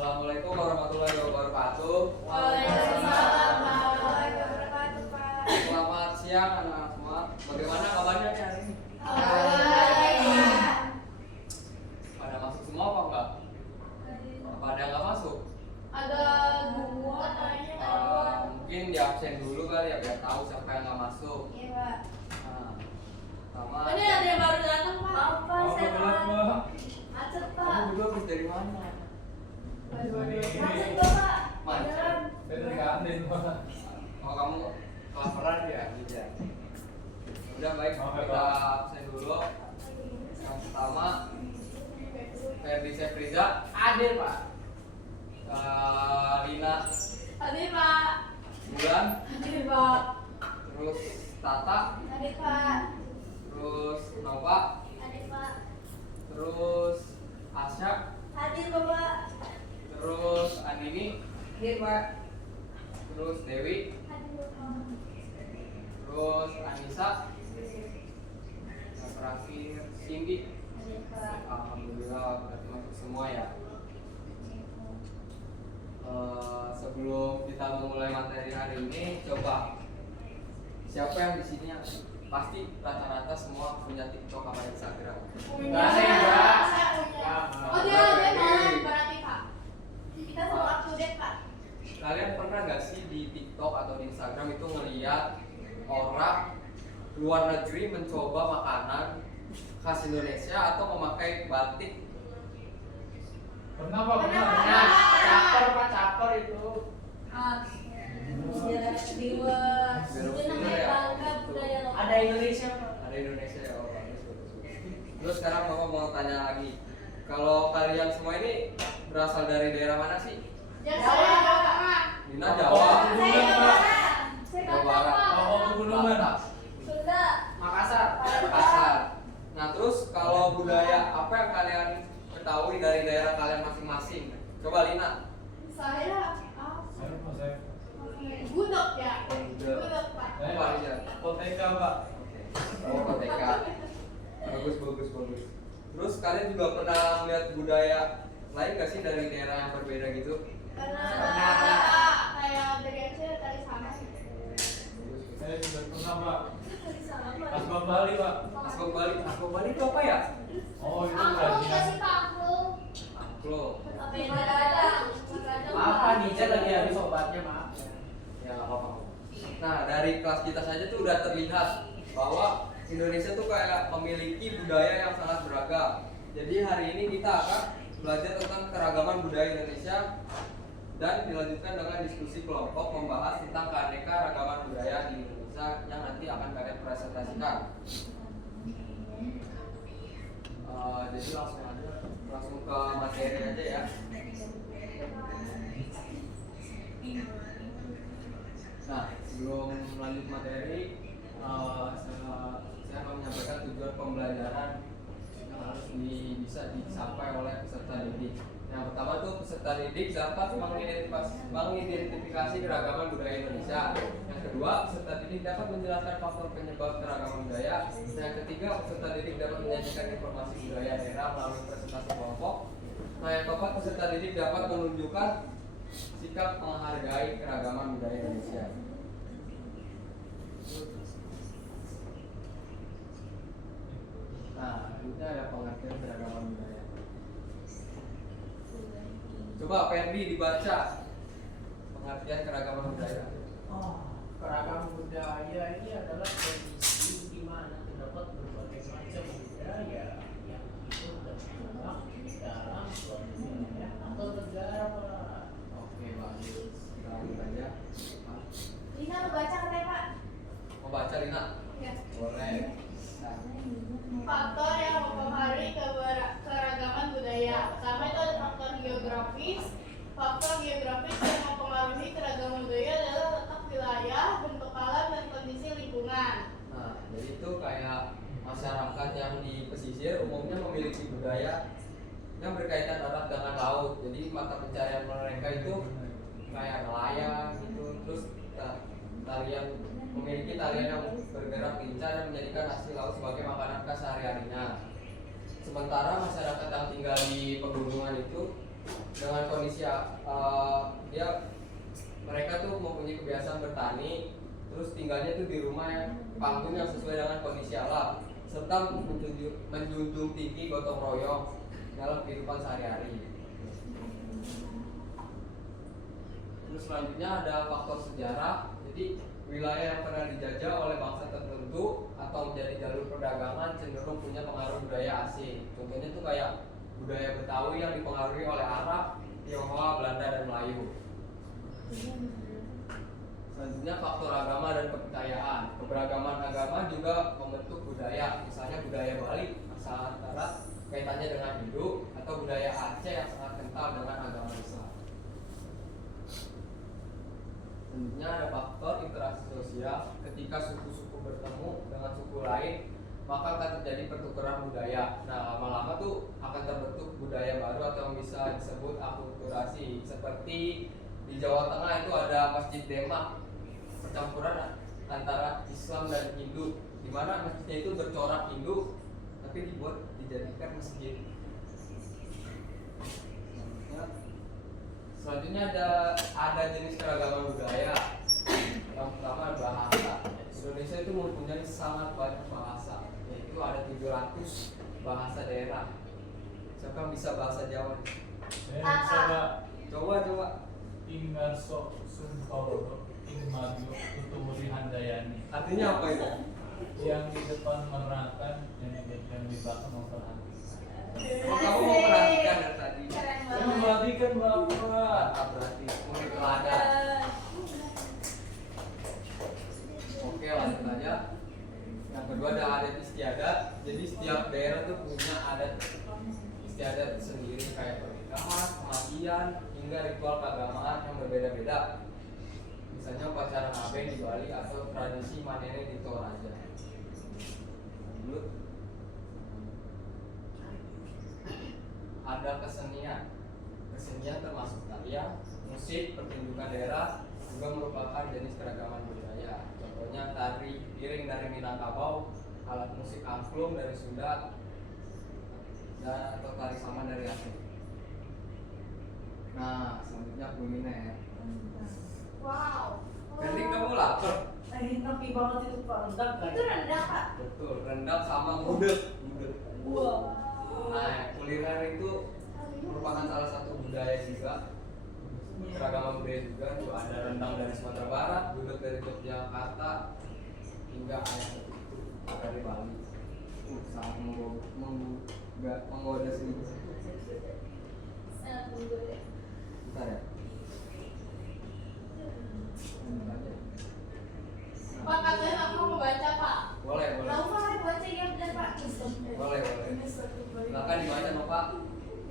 Assalamualaikum warahmatullahi wabarakatuh. Waalaikumsalam warahmatullahi wabarakatuh, Pak. Selamat siang anak-anak semua. Bagaimana kabarnya nih hari ini? Alhamdulillah. Pada masuk semua apa enggak? Pada nggak masuk? Ada dua kayaknya. Mungkin di absen dulu kali ya biar tahu siapa yang nggak masuk. Iya, Pak. Nah, sama. Ini ada yang baru datang, Pak. Apa Oh, Pak. Macet, Pak. Kamu berdua habis dari mana? Macet, Pak. Macet. Dari kantin, Pak. Oh, kamu kelaparan ya? Gitu ya. Udah baik, Oke, kita Pak. absen dulu. Yang pertama Ferdi Sefriza hadir, Pak. Lina Hadir, Pak. Bulan, Hadir, Pak. terus Tata, Hadir, Pak. terus Nova, Hadir, Pak. terus Asya, Hadir, Bapak. terus Andini, Hadir, Pak. terus Dewi, Hadir, Bapak. terus Anissa, yang terakhir Cindy. Hadir, Pak. Alhamdulillah berarti masuk semua ya. Sebelum kita memulai materi hari ini, coba siapa yang di sini yang pasti rata-rata semua punya TikTok apa Instagram? Punya. Saya juga. Saya punya. Sama. Oh, dia malam berarti, Pak. Kita semua up to date, Pak. Kalian pernah gak sih di TikTok atau di Instagram itu ngeliat orang luar negeri mencoba makanan khas Indonesia atau memakai batik? Pernah, Pak? Pernah, Pak. Pernah. Caper, Pak, caper itu. Sejarah kedua. Sejarah Itu namanya kedua ya. bangga budaya lokal. Ada Indonesia, Pak. Ada Indonesia ya, oh, bagus, bagus, bagus. Terus sekarang Bapak mau tanya lagi, kalau kalian semua ini berasal dari daerah mana sih? Jawa. Dina Jawa, Saya Jawa Barat. Saya Jawa Batak, Barat, Pak. Oh, pegunungan. Batak, Sunda. Makassar. Makassar. Nah terus kalau budaya apa yang kalian ketahui dari daerah kalian masing-masing? Coba Lina. Saya Saya, Pak, saya. Gudeg ya. Gudeg. Gudeg, Pak. Apa Lina? Koteka, Pak. Oh, Koteka. Bagus, bagus, bagus. Terus kalian juga pernah melihat budaya lain gak sih dari daerah yang berbeda gitu? Pernah. Kayak dari Aceh tadi sama sih. Saya juga pernah, Pak. Tadi sama, Pak. Asbak Bali, Pak. Asbak Bali, Asbak Bali itu apa ya? Oh, itu Aku kerajinan. kasih tahu. Angklo. Apa yang ada? Maaf, Pak, Nica lagi habis obatnya, maaf. Ya nggak apa-apa. Nah dari kelas kita saja tuh udah terlihat bahwa Indonesia tuh kayak memiliki budaya yang sangat beragam. Jadi hari ini kita akan belajar tentang keragaman budaya Indonesia dan dilanjutkan dengan diskusi kelompok membahas tentang keanekaragaman budaya di Indonesia yang nanti akan kalian presentasikan. Jadi langsung ke materi aja ya. Nah, sebelum lanjut materi, saya akan menyampaikan tujuan pembelajaran yang harus bisa dicapai oleh peserta didik. Yang pertama tuh peserta didik dapat mengidentifikasi keragaman budaya Indonesia. Yang kedua, peserta didik dapat menjelaskan faktor penyebab keragaman budaya. Dan yang ketiga, peserta didik dapat menyajikan informasi budaya daerah melalui presentasi kelompok. Nah, yang keempat, peserta didik dapat menunjukkan sikap menghargai keragaman budaya Indonesia. Nah, selanjutnya ada pengertian keragaman budaya. Coba Ferdi dibaca pengertian keragaman budaya. Keragaman budaya ini adalah kondisi di mana terdapat berbagai macam budaya yang hidup dan berkembang dalam suatu wilayah atau negara, Pak. Oke, bagus. Kita lanjut aja. Lina lu baca katanya, Pak. Mau baca Lina? Ya. Boleh. Nah, Faktor yang mempengaruhi keragaman budaya. Pertama itu ada faktor geografis. Faktor geografis yang mempengaruhi keragaman budaya adalah letak wilayah, bentuk alam, dan kondisi lingkungan. nah, jadi itu kayak masyarakat yang di pesisir umumnya memiliki budaya yang berkaitan erat dengan laut. Jadi mata pencarian mereka itu kayak nelayan gitu. Terus talian memiliki talian yang bergerak lincah dan menjadikan hasil laut sebagai makanan khas sehari-harinya. Sementara masyarakat yang tinggal di pegunungan itu dengan kondisi dia mereka tuh mempunyai kebiasaan bertani, terus tinggalnya tuh di rumah yang panggung yang sesuai dengan kondisi alam, serta menjunjung tinggi gotong royong dalam kehidupan sehari-hari. Terus selanjutnya ada faktor sejarah. Jadi wilayah yang pernah dijajah oleh bangsa tertentu atau menjadi jalur perdagangan cenderung punya pengaruh budaya asing. Contohnya tuh kayak budaya Betawi yang dipengaruhi oleh Arab, Tionghoa, Belanda, dan Melayu. Selanjutnya faktor agama dan kepercayaan. Keberagaman agama juga membentuk budaya. Misalnya budaya Bali sangat erat kaitannya dengan Hindu, atau budaya Aceh yang sangat kental dengan agama Islam. Selanjutnya ada faktor interaksi sosial. Ketika suku-suku bertemu dengan suku lain, maka akan terjadi pertukaran budaya. Nah, lama-lama tuh akan terbentuk budaya baru atau yang bisa disebut akulturasi. Seperti di Jawa Tengah itu ada Masjid Demak, percampuran antara Islam dan Hindu, di mana masjidnya itu bercorak Hindu tapi dijadikan masjid. Selanjutnya ada jenis keragaman budaya. Yang pertama bahasa. Indonesia itu mempunyai sangat banyak bahasa, yaitu ada 700 bahasa daerah. Siapa yang bisa bahasa Jawa? Coba. Tinggal sok sumpah ing maju tuturi handayani. Artinya apa itu? Yang di depan merahkan, yang di belakang memperhatikan. Oh, kamu mau perhatikan dari tadi? Keren Saya banget. memperhatikan bapak. Mantap, berarti murid teladan. Oke, lanjut aja. Yang kedua ada adat istiadat. Jadi setiap daerah tuh punya adat istiadat sendiri, kayak pernikahan, kematian, hingga ritual keagamaan yang berbeda-beda. Misalnya upacara ngaben di Bali atau tradisi manene di Toraja. Lanjut. Ada kesenian. Kesenian termasuk tarian, musik, pertunjukan daerah juga merupakan jenis keragaman budaya. Contohnya tari piring dari Minangkabau, alat musik angklung dari Sunda, dan atau tari saman dari Aceh. Nah, selanjutnya kuliner. Wow. Nanti kamu lapar? Tapi banget itu Pak, rendang kan? Itu rendang, Kak. Betul, rendang sama gudeg. Wow. Nah, kuliner itu merupakan salah satu budaya juga, keragaman budaya juga. Tuh ada rendang dari Sumatera Barat, gudeg dari Yogyakarta, hingga ayam betutu dari Bali. Sangat menggoda sedikit. Bentar ya. Pak, katanya aku mau baca, Pak. Boleh. Tahu Pak, baca ya benar, Pak. Boleh. Silakan dibaca, Bapak.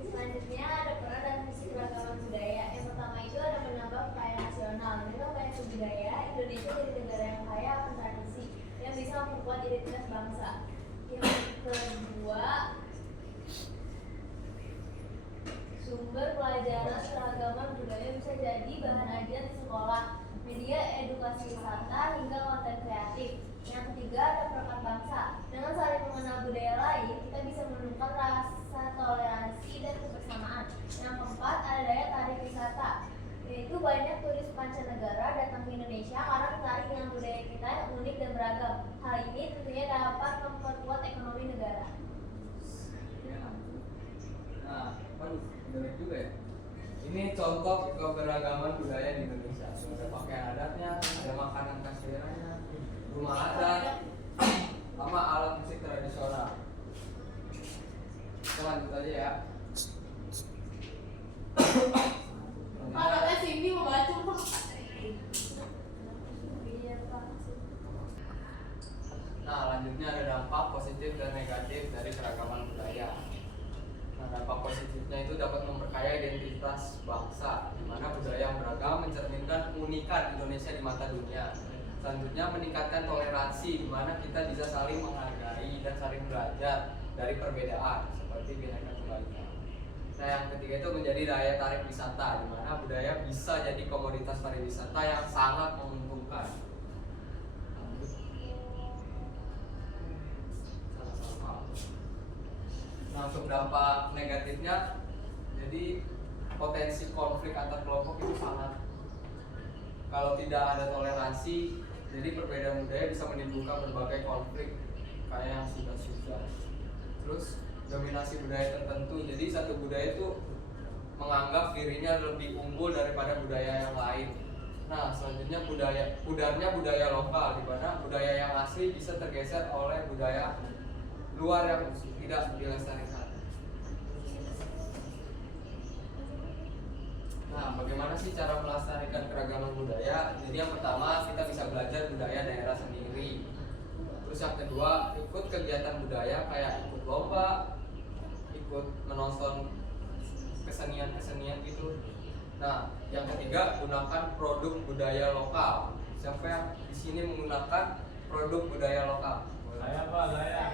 Selanjutnya ada peran dan visi keragaman budaya. Yang pertama itu ada menambah kekayaan nasional. Dengan banyaknya budaya, Indonesia jadi negara yang kaya akan tradisi yang bisa memperkuat identitas bangsa. Yang kedua, sumber pelajaran keragaman budaya bisa jadi bahan ajar di sekolah, media edukasi wisata, hingga konten kreatif. Yang ketiga ada perekat bangsa. Dengan saling mengenal budaya lain, kita bisa menemukan rasa toleransi dan kebersamaan. Yang keempat ada daya tarik wisata, yaitu banyak turis mancanegara datang ke Indonesia karena tertarik dengan budaya kita yang unik dan beragam. Hal ini tentunya dapat memperkuat ekonomi negara. Nah, menarik juga ya. Ini contoh keberagaman budaya di Indonesia. Ada pakaian adatnya, ada makanan khas daerahnya, rumah adat, sama alat musik tradisional. Kita lanjut aja ya. Pak, katanya Cindy mau baca, Pak. Iya, Pak. Nah, lanjutnya ada dampak positif dan negatif dari keragaman budaya. Nah, dampak positifnya itu dapat memperkaya identitas bangsa, di mana budaya yang beragam mencerminkan keunikan Indonesia di mata dunia. Selanjutnya meningkatkan toleransi, di mana kita bisa saling menghargai dan saling belajar dari perbedaan, seperti Bhinneka Tunggal Ika. Nah, yang ketiga itu menjadi daya tarik wisata, di mana budaya bisa jadi komoditas pariwisata yang sangat menguntungkan. Nah, untuk dampak negatifnya, jadi potensi konflik antar kelompok itu sangat, kalau tidak ada toleransi, jadi perbedaan budaya bisa menimbulkan berbagai konflik kayak yang sudah. Terus dominasi budaya tertentu, jadi satu budaya itu menganggap dirinya lebih unggul daripada budaya yang lain. Nah, selanjutnya pudarnya budaya lokal, di mana budaya yang asli bisa tergeser oleh budaya luar yang tidak dilestarikan. Nah, bagaimana sih cara melestarikan keragaman budaya? Jadi yang pertama, kita bisa belajar budaya daerah sendiri. Terus yang kedua, ikut kegiatan budaya kayak ikut lomba, ikut menonton kesenian-kesenian gitu. Nah, yang ketiga, gunakan produk budaya lokal. Siapa yang di sini menggunakan produk budaya lokal? Saya Pak, saya.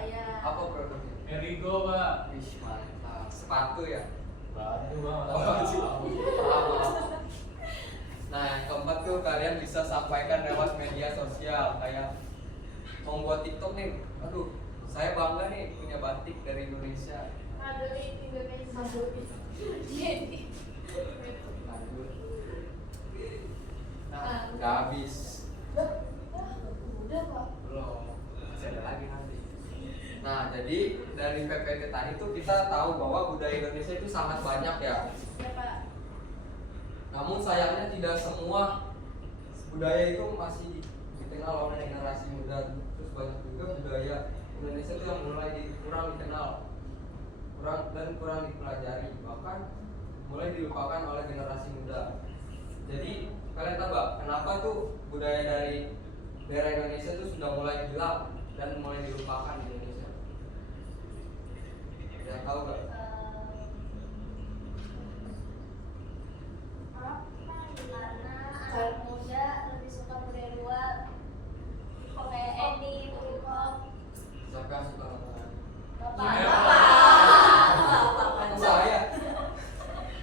Apa produknya? Erigo Pak. Wih, mantap. Sepatu ya? Batu Pak. Nah, yang keempat tuh kalian bisa sampaikan lewat media sosial kayak membuat TikTok nih. Aduh, saya bangga nih punya batik dari Indonesia. Maduin Indonesia. Nah, udah habis. Udah kok. Belum. Masih ada lagi nanti. Nah, jadi dari PPT tadi tuh kita tahu bahwa budaya Indonesia itu sangat banyak ya. Ya, Pak. Namun sayangnya tidak semua budaya itu masih dikenal oleh generasi muda. Terus banyak juga budaya Indonesia itu yang mulai kurang dikenal, kurang dipelajari, bahkan mulai dilupakan oleh generasi muda. Jadi kalian tahu gak kenapa tuh budaya dari daerah Indonesia itu sudah mulai hilang dan mulai dilupakan di Indonesia? Ada tahu gak? Karena anak muda lebih suka budaya luar, kayak anime, K-pop. Siapa yang suka nonton? Bapak. Saya.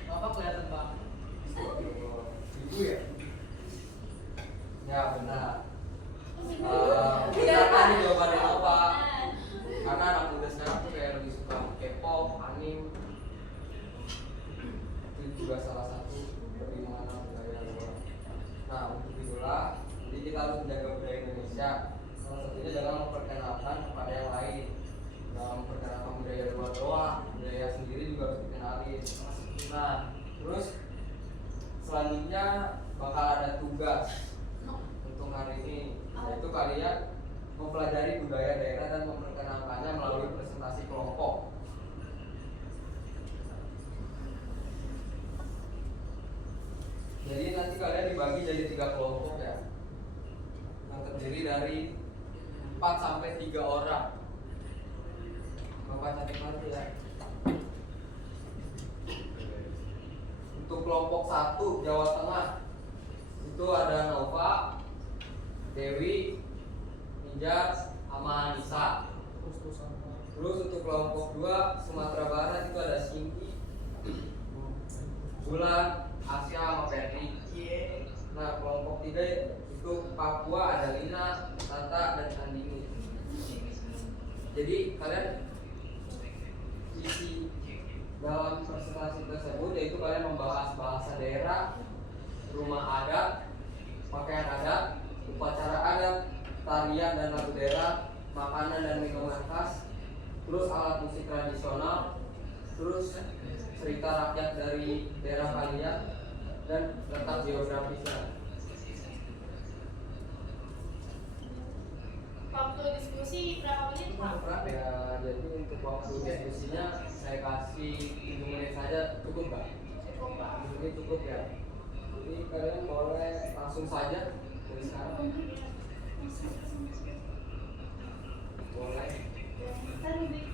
Bapak kelihatan Pak. Ibu ya? Ya benar. Kita tadi jawabannya apa? Karena anak muda sekarang tuh kayak lebih suka K-pop, anime. Itu juga salah satu pertimbangan budaya luar. Nah, untuk itulah, jadi kita harus menjaga budaya Indonesia. Salah satunya dengan memperkenalkan kepada yang lain. Dalam memperkenalkan budaya luar doang, budaya sendiri juga harus dikenalin. Nah, terus selanjutnya bakal ada tugas untuk hari ini, yaitu kalian mempelajari budaya daerah dan memperkenalkannya melalui presentasi kelompok. Jadi nanti kalian dibagi jadi 3 kelompok ya, yang terdiri dari 4 sampai 3 orang. Bapak catat nanti ya. Untuk kelompok 1 Jawa Tengah itu ada Nova, Dewi, Nijas, sama Anissa. Terus untuk kelompok 2 Sumatera Barat itu ada Singki, Bulan, Asia, sama Ferdi. Nah, kelompok 3 itu Papua ada Lina, Tata, dan Andini. Jadi kalian isi dalam presentasi tersebut yaitu kalian membahas bahasa daerah, rumah adat, pakaian adat, upacara adat, tarian dan lagu daerah, makanan dan minuman khas, terus alat musik tradisional, terus cerita rakyat dari daerah kalian, dan letak geografisnya. Waktu diskusi berapa menit, Pak? Ya, jadi untuk waktu diskusinya saya kasih 7 menit saja, cukup nggak? Cukup, Pak. Ini cukup ya. Jadi kalian boleh langsung saja dari sekarang. Boleh. Kita lebih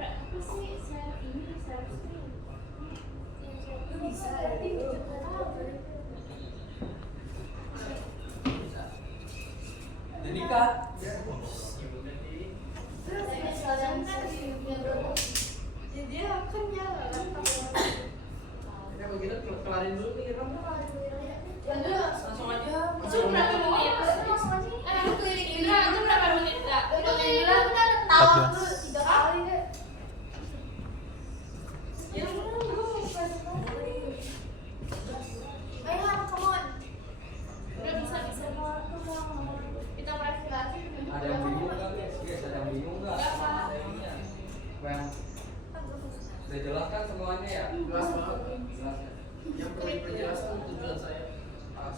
apa sih share ini share screen? Bisa berarti juga tahu. Jadi kan Terus ini sekarang kan ya dia kan nyala kan Kita begitu kelarin dulu nih Ram. ya udah Langsung aja. itu berapa menit? Aku ini itu berapa menit kak? Udah bilang kita udah tahu dulu 3 kali deh. Ya udah gue mau kasih tahu.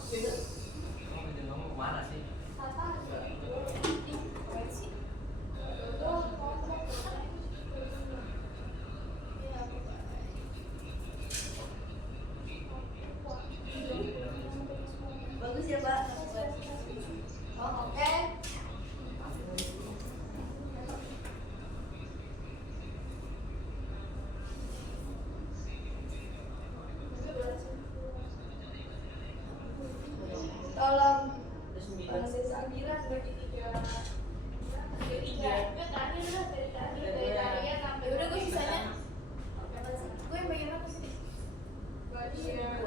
Kamu kemana sih? Bagus ya, Pak. Oh, oke. Tolong Bangsa Samira sebagai tiga. Itu terakhir lah, dari terakhir dari kalian sampai udah gue sisanya. Gue yang bagian apa sih? Bagian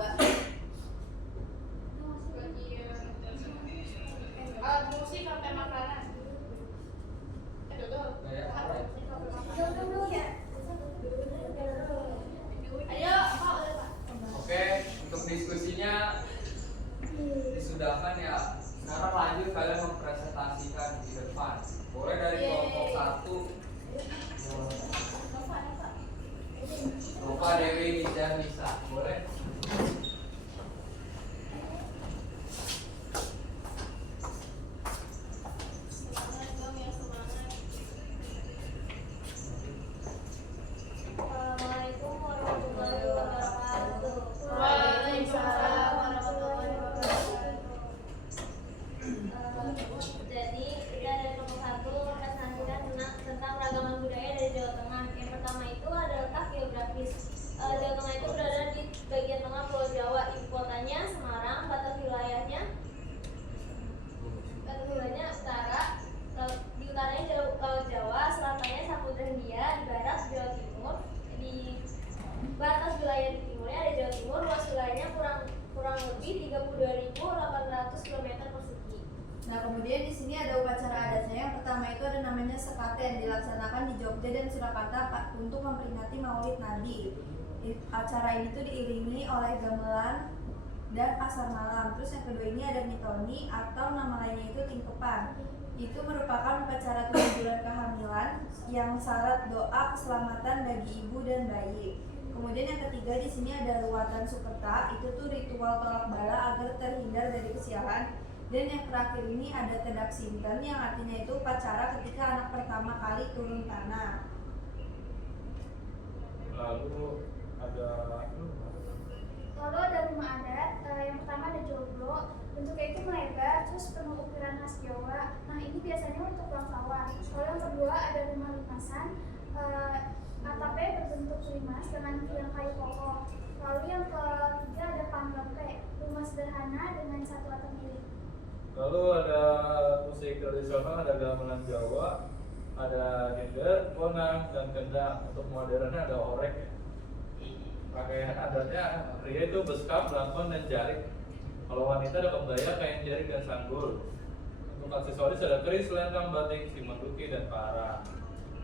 alat musik sampai makanan. Dodol. Kayak apa ya? Ayo, Pak, udah, Pak. Oke, untuk diskusinya disudahkan ya. Sekarang lanjut kalian mempresentasikan di depan. Boleh dari kelompok 1. Nova, Dewi, Nida, Nisa. Boleh? Semangat dong ya, semangat. Assalamualaikum warahmatullahi wabarakatuh. Waalaikumsalam warahmatullahi wabarakatuh. Jadi kita dari kelompok 1 presentasikan tentang ragaman budaya dari Jawa Tengah. Yang pertama itu ada letak geografis. Jawa Tengah itu berada di bagian tengah Pulau Jawa. Ibu kotanya Semarang, batas wilayahnya utara. Di utaranya Laut Jawa, selatannya Samudra Hindia, di barat Jawa Timur. Di batas wilayah di timurnya ada Jawa Timur. Luas wilayahnya kurang lebih 32.800 km persegi. Nah, kemudian di sini ada upacara adatnya. Yang pertama itu ada namanya Sekaten, dilaksanakan di Jogja dan Surakarta untuk memperingati Maulid Nabi. Acara ini tuh diiringi oleh gamelan dan pasar malam. Terus yang kedua ini ada mitoni atau nama lainnya itu tingkepan. Itu merupakan upacara 7 bulan kehamilan yang syarat doa keselamatan bagi ibu dan bayi. Kemudian yang ketiga di sini ada ruatan sukerta, itu tuh ritual tolak bala agar terhindar dari kesialan. Dan yang terakhir ini ada tedak sinten yang artinya itu upacara ketika anak pertama kali turun tanah. Lalu ada Lalu ada rumah adat, yang pertama ada joglo, bentuknya itu melebar, terus penuh ukiran khas Jawa. Nah ini biasanya untuk bangsawan. Lalu yang kedua ada rumah limasan, atapnya berbentuk limas dengan tiang kayu kokoh. Lalu yang ketiga ada panggape, rumah sederhana dengan satu atap milik. Lalu ada musik tradisional, ada gamelan Jawa, ada gender, bonang, dan kendang. Untuk modernnya ada orek ya. Pakaian adatnya pria itu beskap, belangkon, dan jarik. Kalau wanita ada kebaya, kain jarik, dan sanggul. Untuk aksesoris ada keris, selendang, batik, simanduki, dan parang.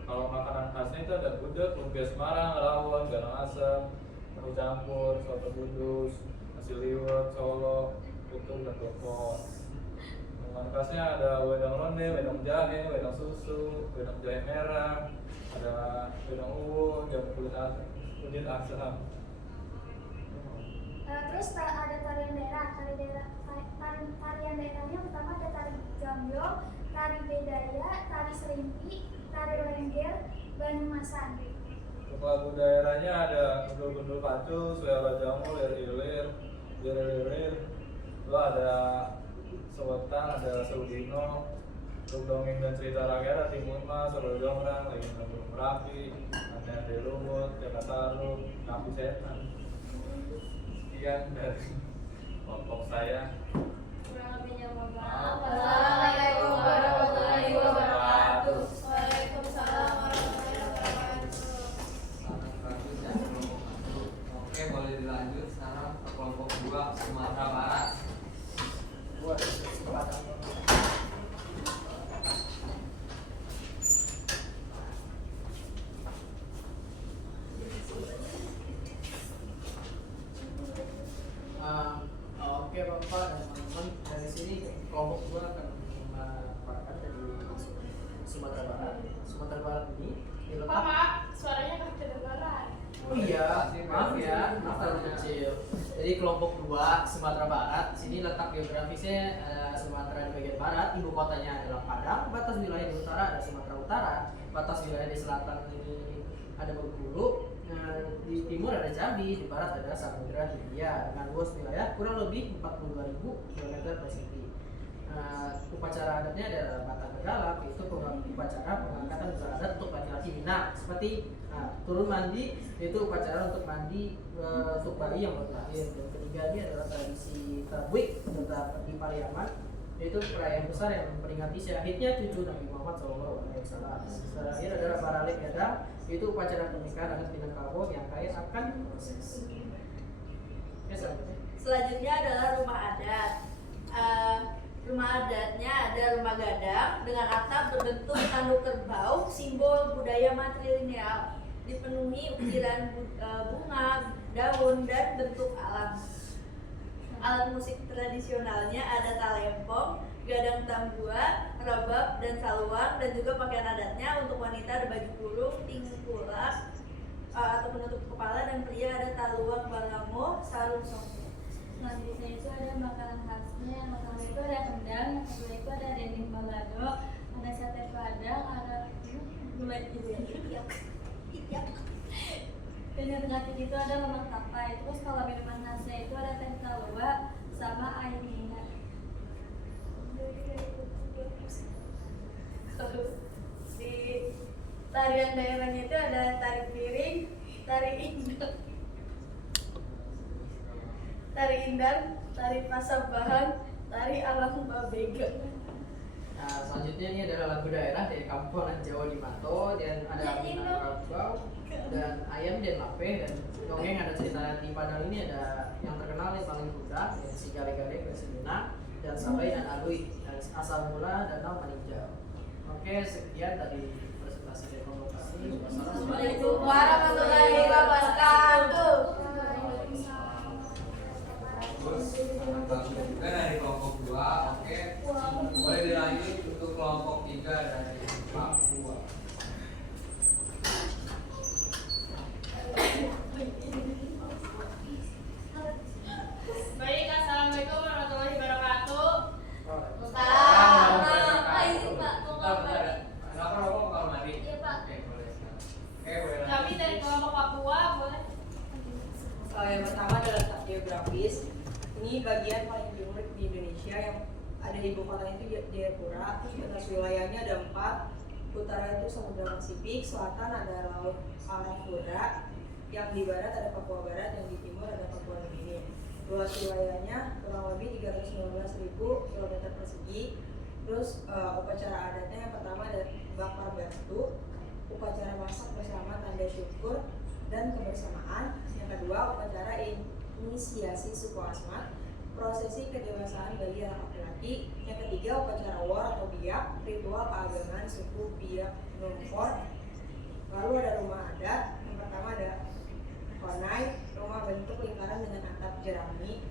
Kalau makanan khasnya itu ada gudeg, lumpia Semarang, rawon, garang asem, tahu campur, soto kudus, nasi liwet, solo, putu, dan dokon. Makanan khasnya ada wedang ronde, wedang jahe, wedang susu, wedang jahe merah, ada wedang uwu, jamu kulit asam. Terus ada tarian daerah. Tarian daerahnya pertama ada tari gambyong, tari bedaya, tari serimpi, tari lengger, banyumasan. Untuk lagu daerahnya ada gundul-gundul pacu, suara jamu, lir-ilir, lir-ilir. Lalu ada sewetan, ada seudino, untuk dongeng dan cerita rakyat ada timun mas, solo jongrang, legenda burung merapi, ande lumut, Jakarta Tarum, Nabi Setan. Sekian dari kelompok saya. Kurang lebihnya mohon maaf. Assalamualaikum warahmatullahi wabarakatuh. Waalaikumsalam warahmatullahi wabarakatuh. Sangat bagus ya kelompok 1. Oke, boleh dilanjut sekarang ke kelompok 2 Sumatera Barat. Buat kesempatan. Oke Bapak dan teman-teman, dari sini kelompok gua akan memaparkan dari Sumatera Barat. Sumatera Barat ini Pak, Iya, maaf, suaranya nggak kedengaran. Oh iya, maaf ya, maaf kalau kecil. Jadi kelompok 2 Sumatera Barat, sini letak geografisnya Sumatera di bagian barat, ibu kotanya adalah Padang, batas wilayah di utara ada Sumatera Utara, batas wilayah di selatan ini ada Bengkulu, di timur ada Jambi, di barat ada Samudra Hindia dengan luas wilayah kurang lebih 42.000 km persegi. Upacara adatnya adalah Batang Bergalap, yaitu upacara pengangkatan unsur adat untuk laki-laki Minang, seperti turun mandi, yaitu upacara untuk mandi untuk bayi yang baru lahir. Dan ketiga ini adalah tradisi Tabwik atau di Pariaman, yaitu perayaan besar yang memperingati syahidnya cucu Nabi Muhammad SAW. Terakhir adalah Baralik Gadang, yaitu upacara pernikahan adat Minangkabau yang kaya akan proses. Selanjutnya adalah rumah adat. Rumah adatnya ada rumah gadang dengan atap berbentuk tanduk kerbau, simbol budaya matrilineal, dipenuhi ukiran bunga, daun, dan bentuk alam. Alat musik tradisionalnya ada talempong, gadang tambua, rebab, dan saluang, dan juga pakaian adatnya untuk wanita ada baju kurung, tingkulak atau penutup kepala, dan pria ada taluang balamo, sarung songket. Selanjutnya itu ada makanan khasnya. Yang pertama itu ada rendang, yang kedua itu ada dendeng balado, ada sate padang, ada gulai dan yang terakhir itu ada lemang tapai. Terus kalau minuman khasnya itu ada teh talua sama air minyak. Di tarian daerahnya itu ada tari piring, tari indang, tari pasabahan, tari alam babega. Selanjutnya ini adalah lagu daerah dari Kampungan Jawa di Mato, dan ada Minangkabau dan Ayam dan Lape, dan dongeng ada cerita di Padang ini ada yang terkenal yang paling muda, yang si Gale-Gale versi Minang, dan Sabai dan Alui, dan asal mula Danau Maninjau. Oke, sekian dari presentasi dari provokasi. Assalamualaikum warahmatullahi wabarakatuh. Terus juga dari kelompok 2, oke. Boleh dilanjut untuk kelompok 3 dari Papua. Baik, assalamualaikum warahmatullahi wabarakatuh. Kenapa kalau mari? Iya, Pak. Oke, boleh. Oke, boleh. Kami dari kelompok Papua, boleh. Yang pertama adalah letak geografis. Ini bagian paling timur di Indonesia yang ada ibu kotanya itu Jayapura. Terus batas wilayahnya ada 4. Utara itu Samudra Pasifik, selatan ada Laut Arafura, yang di barat ada Papua Barat, yang di timur ada Papua Nugini. Luas wilayahnya kurang lebih 319.000 km persegi. Terus upacara adatnya yang pertama ada bakar batu, upacara masak bersama tanda syukur dan kebersamaan. Yang kedua upacara inisiasi suku Asmat, prosesi kedewasaan bagi anak laki-laki. Yang ketiga upacara war atau biak, ritual keagamaan suku Biak Numfor. Lalu ada rumah adat. Yang pertama ada konai, rumah bentuk lingkaran dengan atap jerami.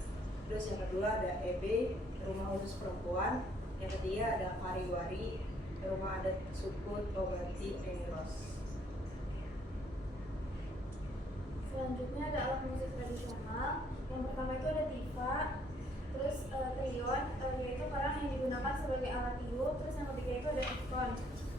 Terus yang kedua ada ebe, rumah khusus perempuan. Yang ketiga ada pariwari, rumah adat suku Tobati Eniros. Selanjutnya ada alat musik tradisional. Yang pertama itu ada tifa, terus trion, yaitu parang yang digunakan sebagai alat tiup. Terus yang ketiga itu ada ikon,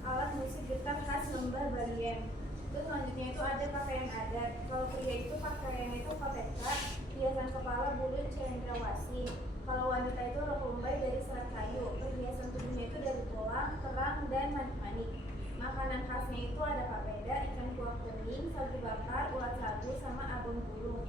alat musik gitar khas lembah Baliem. Terus selanjutnya itu ada pakaian adat. Kalau pria itu pakaiannya itu papeka, hiasan kepala bulut cendrawasih. Kalau wanita itu rok lumbai dari serat kayu. Perhiasan tubuhnya itu dari tulang, kerang, dan manik-manik. Makanan khasnya itu ada papeda, ikan kuah kuning, sagu bakar, ulat sagu, sama abon gulung.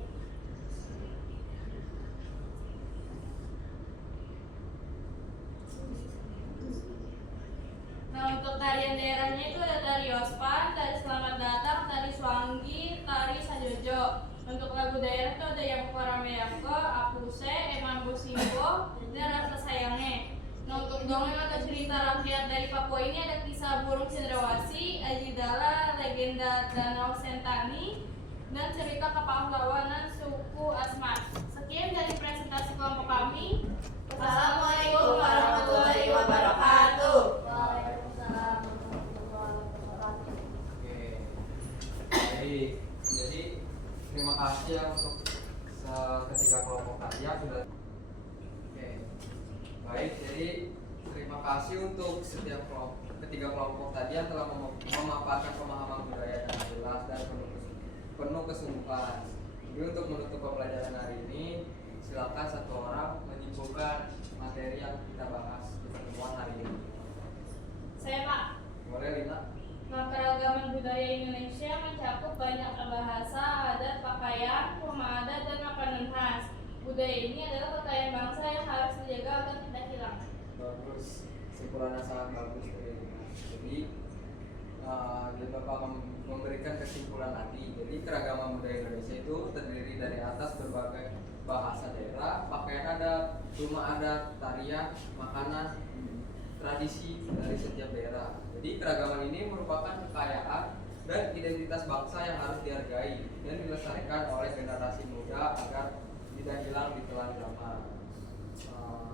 Nah, untuk tarian daerahnya itu ada tari Ospan, tari Selamat Datang, tari Suanggi, tari Sajojo. Untuk lagu daerah itu ada Yang Korameyako, Apuse, Emang Busimbo, dan Rasa Sayangnya. Nah, untuk dongeng atau cerita rakyat dari Papua ini ada kisah burung cendrawasih, Ajidala, legenda Danau Sentani, dan cerita kepahlawanan suku Asmat. Sekian dari presentasi kelompok kami. Assalamualaikum warahmatullahi wabarakatuh. Waalaikumsalam warahmatullahi wabarakatuh. Oke. Jadi terima kasih ya untuk ketiga kelompok tadi ya sudah. Oke. Baik, jadi terima kasih untuk setiap ketiga kelompok tadi yang telah memaparkan pemahaman budaya dengan jelas dan penuh kesungguhan. Jadi untuk menutup pembelajaran hari ini, silakan satu orang menyimpulkan materi yang kita bahas di pertemuan hari ini. Saya Pak. Boleh Lina? Nah, keragaman budaya Indonesia mencakup banyak bahasa, adat, pakaian, rumah adat, dan makanan khas. Budaya ini adalah kekayaan bangsa yang harus dijaga agar tidak hilang. Bagus, kesimpulannya sangat bagus dari Lina. Jadi Bapak memberikan kesimpulan tadi. Jadi keragaman budaya Indonesia itu terdiri dari atas berbagai bahasa daerah, pakaian adat, rumah adat, tarian, makanan, tradisi dari setiap daerah. Jadi keragaman ini merupakan kekayaan dan identitas bangsa yang harus dihargai dan dilestarikan oleh generasi muda agar tidak hilang di telan zaman.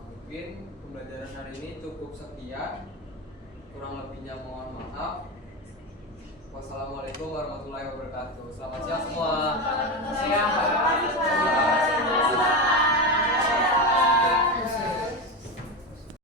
Mungkin pembelajaran hari ini cukup sekian. Kurang lebihnya mohon maaf. Wassalamualaikum warahmatullahi wabarakatuh. Selamat siang semua. Siang, Pak.